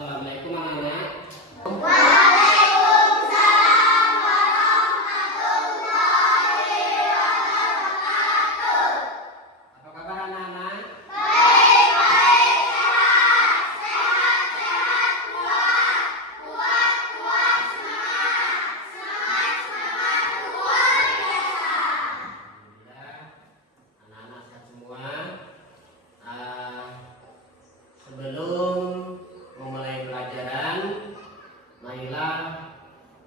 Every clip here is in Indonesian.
Assalamualaikum anak-anak. Waalaikumsalam warahmatullahi wabarakatuh. Apa kabar anak-anak? Baik, baik, sehat, sehat, sehat, kuat, kuat, kuat, semangat, semangat, semangat, luar biasa. Alhamdulillah, anak-anak sehat semua. Sebelum memulai pelajaran, marilah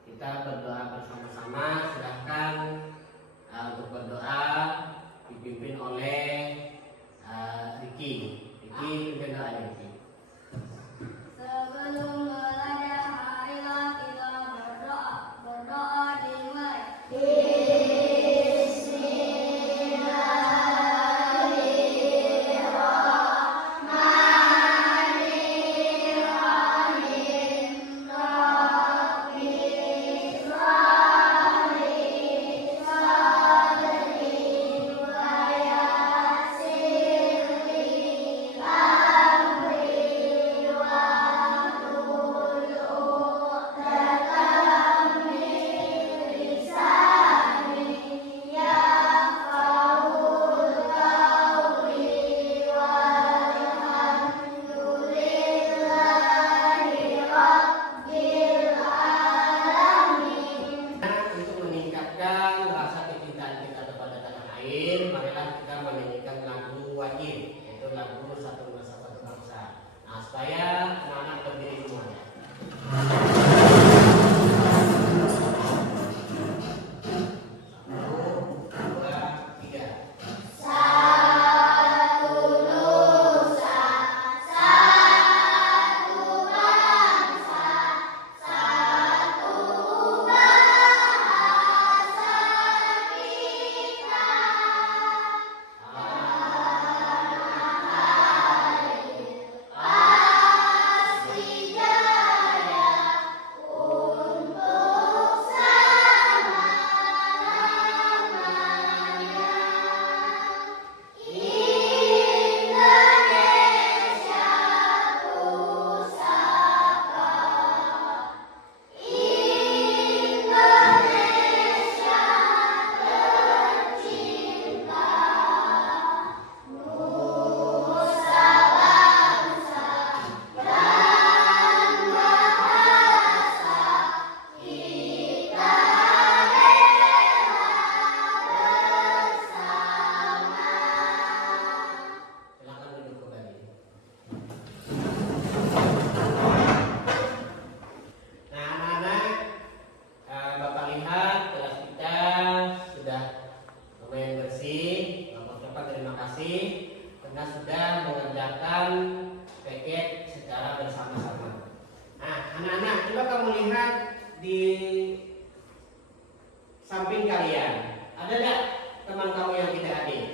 kita berdoa bersama-sama. Silahkan untuk berdoa dipimpin oleh Riki. Riki, pimpin doa Riki. Sebelum belajar, marilah kita berdoa. Berdoa dimulai. Untuk meningkatkan rasa kecintaan kita kepada tanah air, marilah kita menyanyikan lagu wajib, yaitu lagu Satu Nusa Satu Bangsa. Nah, supaya anak-anak berdiri semuanya. Satu, dua, tiga. Satu nusa, satu bangsa, satu bahasa kita. Pasti jaya untuk selama-lamanya. Indonesia Pusaka, Indonesia tercinta, nusa bangsa dan bahasa kita rela bersama. Silakan duduk kembali. Nah, anak-anak, Bapak lihat kelas kita sudah lumayan bersih. Bapak ucapkan terima kasih karena sudah mengerjakan paket secara bersama-sama. Nah, anak-anak, coba kamu lihat di samping kalian. Ada nggak teman kamu yang tidak hadir?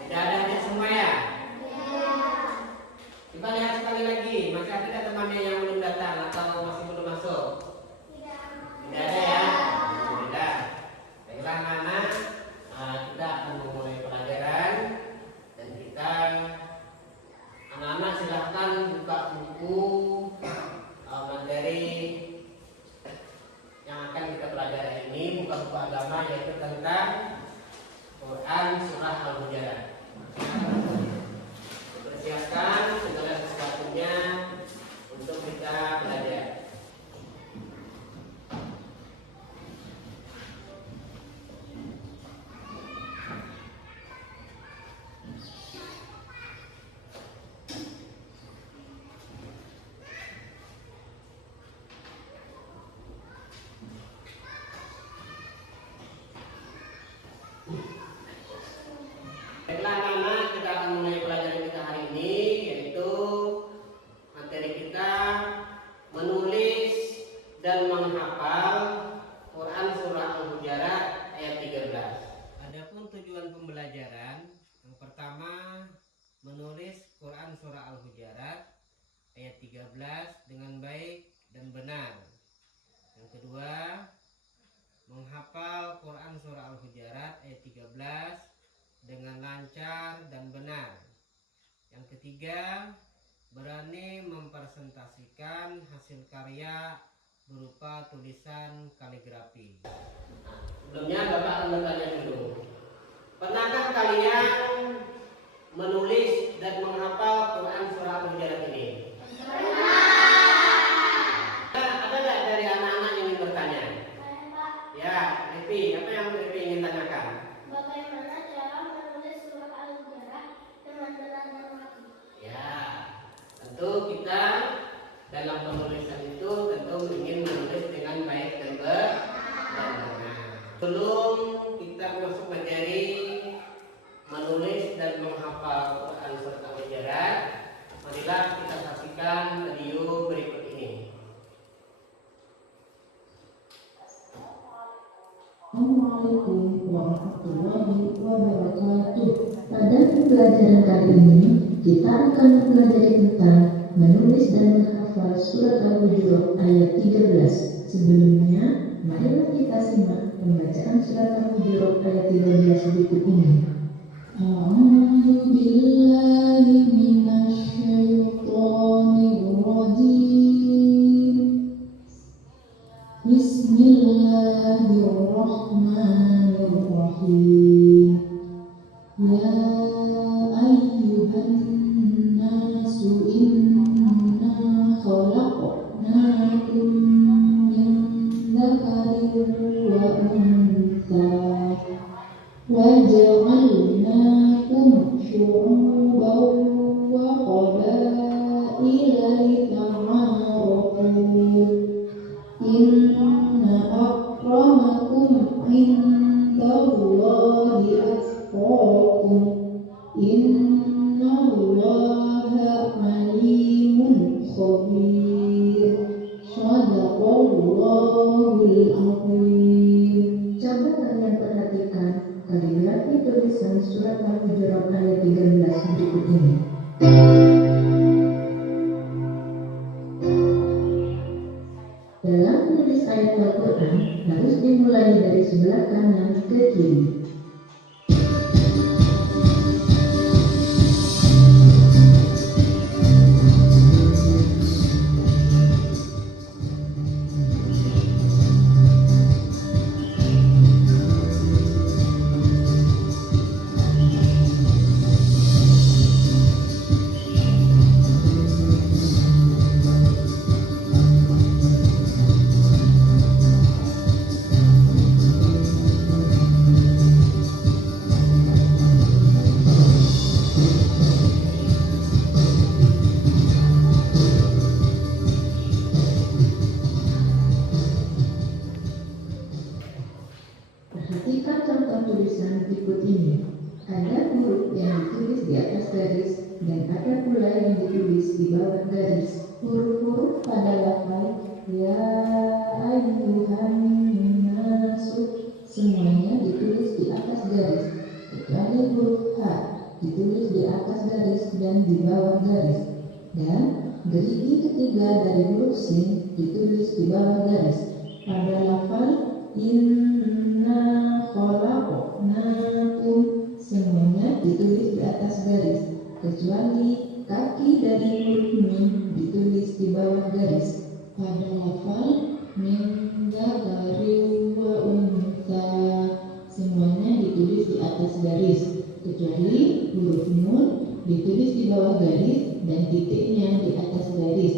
Tidak ada, hadir semua ya? Coba lihat sekali lagi, masih ada tidak temannya yang belum datang atau masih belum masuk? Tidak ada ya? Alhamdulillah. Baiklah anak-anak, kita akan memulai pelajaran dan kita anak-anak silahkan buka buku materi yang akan kita pelajari ini, buka buku agama yaitu tentang Quran Surah Al-Hujurat. Persiapkan segala sesuatunya untuk kita belajar. Baiklah anak-anak, kita akan mulai pelajaran kita hari ini, yaitu materi kita menulis dan menghafal Quran Surah Al-Hujurat ayat 13. Adapun tujuan pembelajaran, yang pertama menulis Quran Surah Al-Hujurat ayat 13 dengan baik dan benar. Yang kedua, menghafal Quran Surah Al-Hujurat ayat 13 dengan lancar dan benar. Yang ketiga, berani mempresentasikan hasil karya berupa tulisan kaligrafi. Sebelumnya Bapak akan bertanya dulu, pernahkah kalian menulis dan menghafal Quran surah Al-Hujurat ini? Ada nggak dari anak-anak yang ingin bertanya? Ya, Revi, apa yang Revi ingin tanyakan? Bagaimana cara menulis surah Al-Hujurat dengan benar dan rapi? Ya, tentu kita dalam penulisan itu tentu ingin menulis dengan baik dan benar. Sebelum kita masuk materi menulis dan menghafal Quran surah Al-Hujurat, marilah kita saksikan video berikut ini. Assalamualaikum warahmatullahi wabarakatuh. Pada pembelajaran kali ini kita akan mempelajari tentang menulis dan menghafal surat Al-Hujurat ayat 13. Sebelumnya, marilah kita simak pembacaan surat Al-Hujurat ayat 13 berikut ini. A'udzu billahi minasy syaithanir rajim. Bismillahirrahmanirrahim. Ya ayyuhan nasu inna khalaqnakum min dzakarin wa untha wa ja'alnakum syu'uban wa qabaila lita'arafu. Inna akramakum indallahi atqakum. Innallaha alimun khabir. Shadaqallahul azim. Coba kalian perhatikan kaligrafi tulisan surat Al-Hujurat ayat 13 berikut ini. Dalam menulis ayat Al-Quran harus dimulai dari sebelah kanan ke kiri. Perhatikan contoh tulisan berikut ini. Ada huruf yang ditulis di atas garis dan ada pula yang ditulis di bawah garis. Huruf-huruf pada lafaz ya ayyuhan nasu semuanya ditulis di atas garis, kecuali huruf H ditulis di atas garis dan di bawah garis. Dan gerigi ketiga dari huruf sin ditulis di bawah garis. Pada lafaz inna khalaqnakum semuanya ditulis di atas garis, kecuali kaki dari huruf mim ditulis di bawah garis. Pada lafal min dzakarin wa untha semuanya ditulis di atas garis, kecuali huruf nun ditulis di bawah garis dan titiknya di atas garis,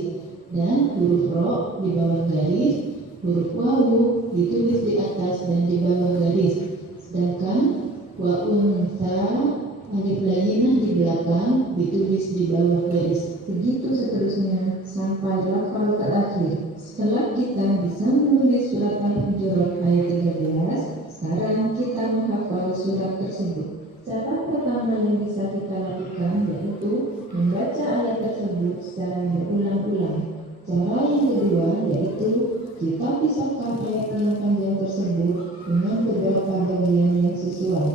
dan huruf ro di bawah garis, huruf wawu ditulis di atas dan di bawah garis. Sedangkan wa untha alif lainah di belakang ditulis di bawah garis. Begitu seterusnya sampai lafal terakhir. Setelah kita bisa menulis surat Al-Hujurat ayat 13, sekarang kita menghafal surat tersebut. Cara pertama yang bisa kita lakukan yaitu membaca ayat tersebut secara berulang-ulang. Cara yang kedua yaitu kita pisahkan ayat yang panjang tersebut dengan beberapa bagian yang sesuai.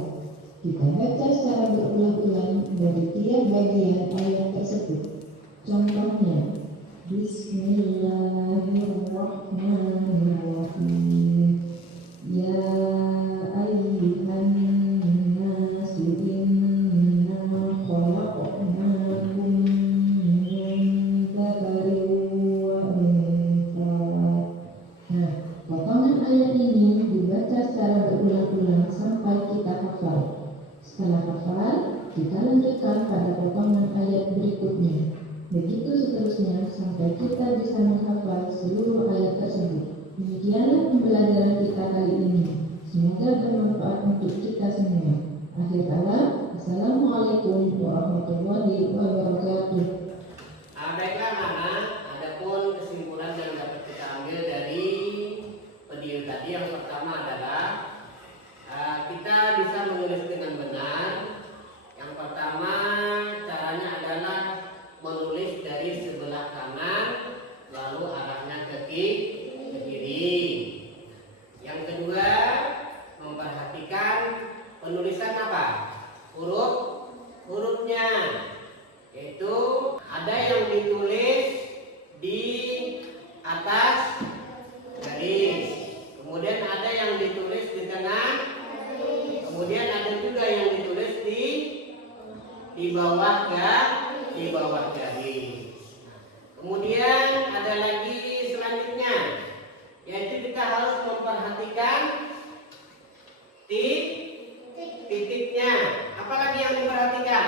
Kita baca secara berulang-ulang dari tiap bagian ayat tersebut. Contohnya, Bismillahirrahmanirrahim. Ya ayyuhan nasu inna khalaqnakum min di bawah jari. Kemudian ada lagi selanjutnya, yaitu kita harus memperhatikan titiknya. Apalagi yang diperhatikan?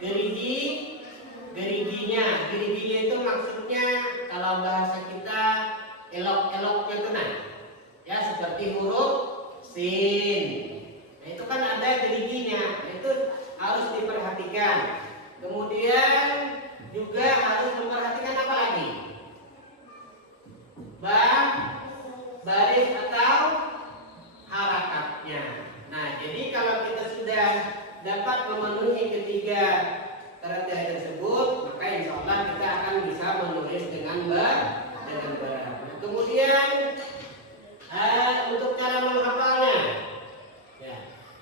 Geriginya. Geriginya itu maksudnya kalau bahasa kita elok-eloknya itu nah, ya seperti huruf sin. Nah, itu kan ada geriginya, itu harus diperhatikan. Kemudian juga harus memperhatikan apa lagi? Baris atau harakatnya. Nah, jadi kalau kita sudah dapat memenuhi ketiga kriteria tersebut, maka insya Allah kita akan bisa menulis dengan benar. Kemudian untuk cara menghafalnya, ya,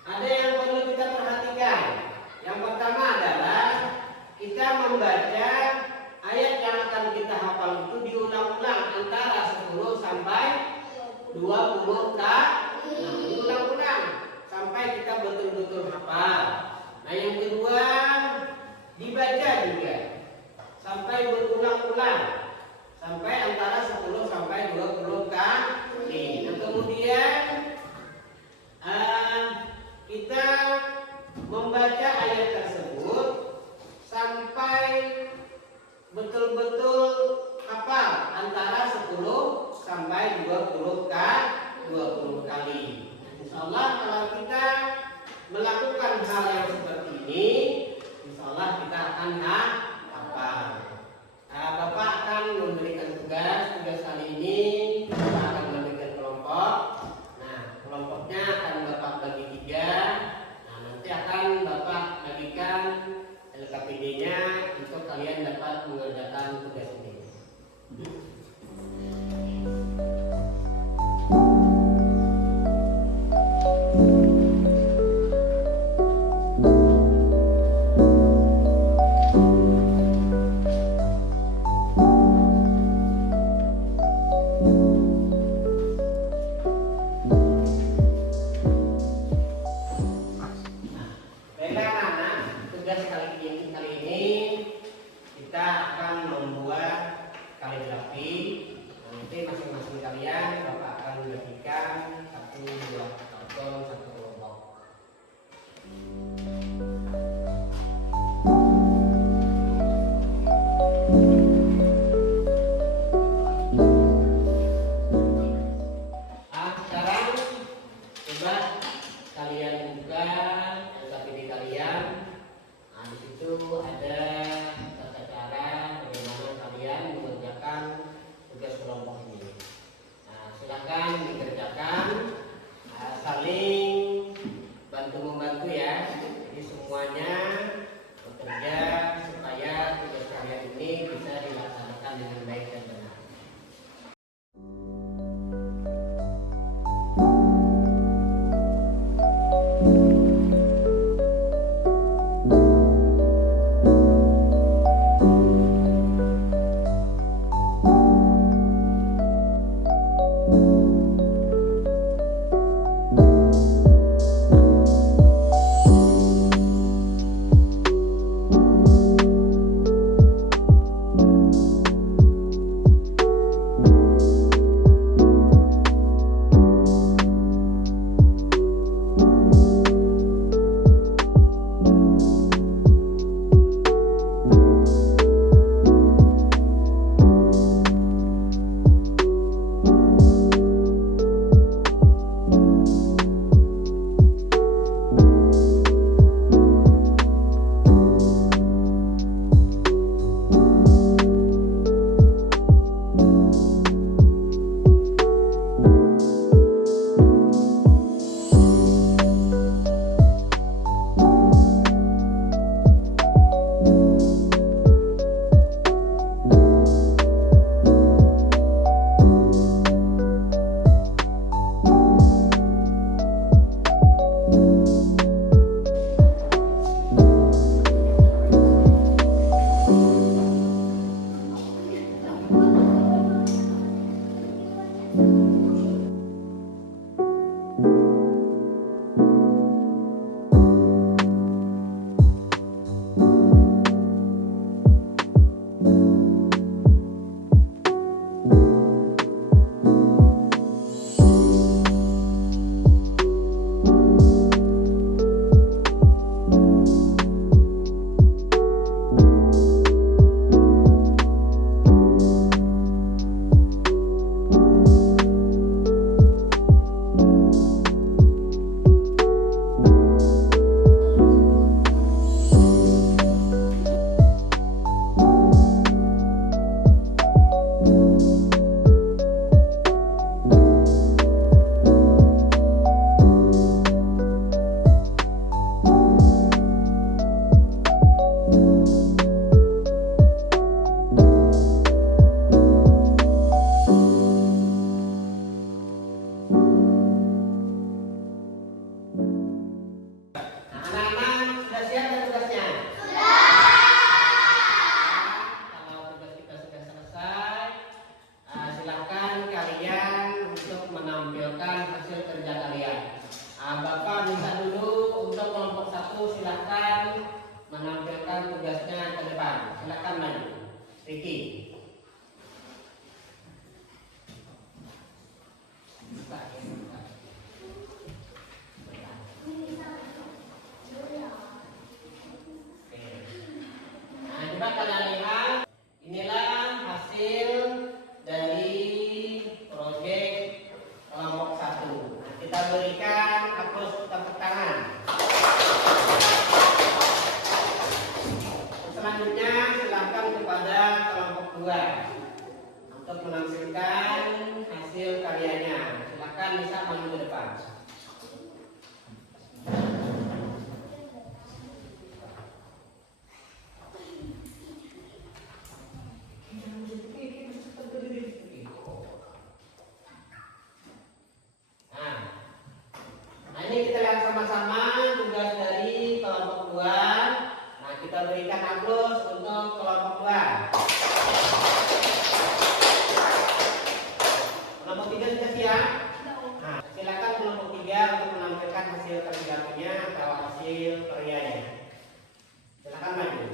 ada yang perlu kita perhatikan. Yang pertama adalah kita membaca ayat yang akan kita hafal itu diulang-ulang antara 10 sampai 20 kali. Diulang-ulang sampai kita betul-betul hafal. Nah, yang kedua dibaca juga sampai berulang-ulang sampai antara 10 sampai 20 kali. Dan kemudian kita membaca ayat tersebut sampai betul-betul hafal antara 10 sampai 20 kali. Insya Allah kalau kita melakukan hal yang seperti ini, insya Allah kita akan hafal. Bapak akan memberikan tugas kali ini. Bapak akan memberikan kelompok. Nah, kelompoknya akan Bapak bagi 3. Nah, nanti akan Bapak bagikan LKPD-nya untuk kalian dapat mengerjakan tugas ini. Silahkan silakan maju. Ricky. Nah, coba kalian lihat, inilah hasil dari proyek kelompok 1. Nah, kita berikan aplaus tepuk tangan. Selanjutnya silakan kepada kelompok 2 untuk menampilkan hasil karyanya. Silakan bisa maju ke depan. Nah, ini kita lihat sama-sama tugas dari kelompok 2. Nah, kita berikan aplaus untuk kelompok 2. Kelompok 3 sudah siap? Nah, silakan kelompok 3 untuk menampilkan hasil kerjanya atau hasil karyanya. Silakan maju.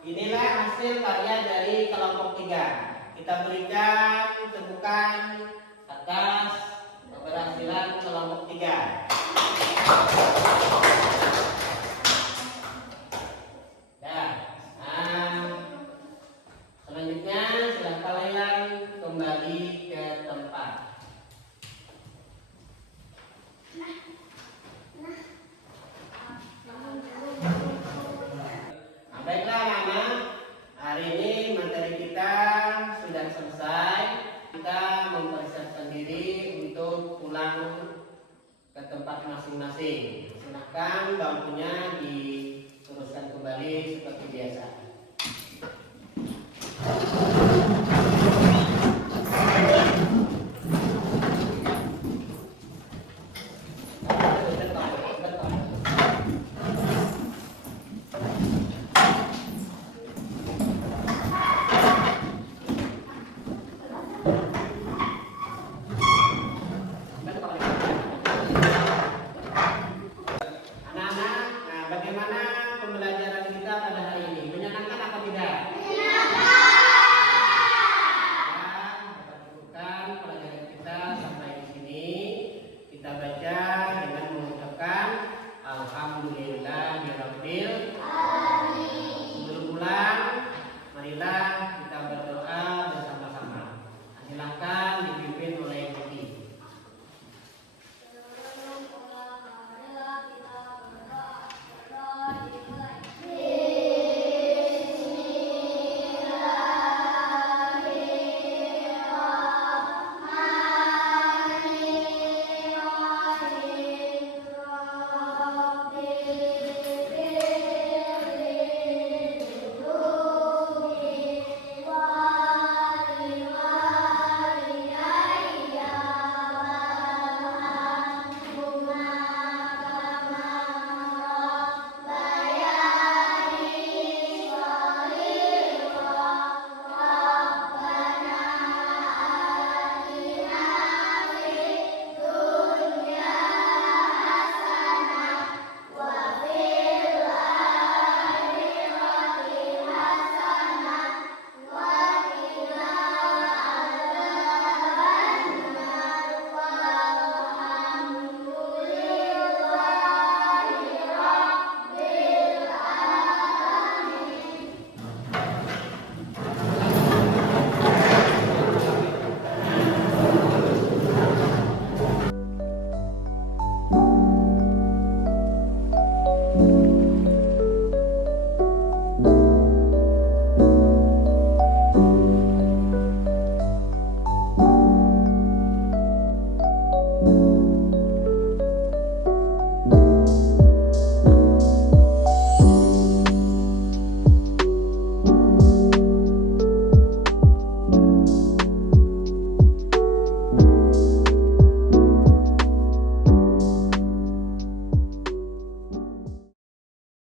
Inilah hasil karya dari kelompok 3. Kita berikan tepukan atas keberhasilan kelompok 3. Selanjutnya silakan kalian kembali ke tempat. Baiklah anak-anak, hari ini materi kita sudah selesai. Kita mempersiapkan diri untuk pulang ke tempat masing-masing. Silakan bangkunya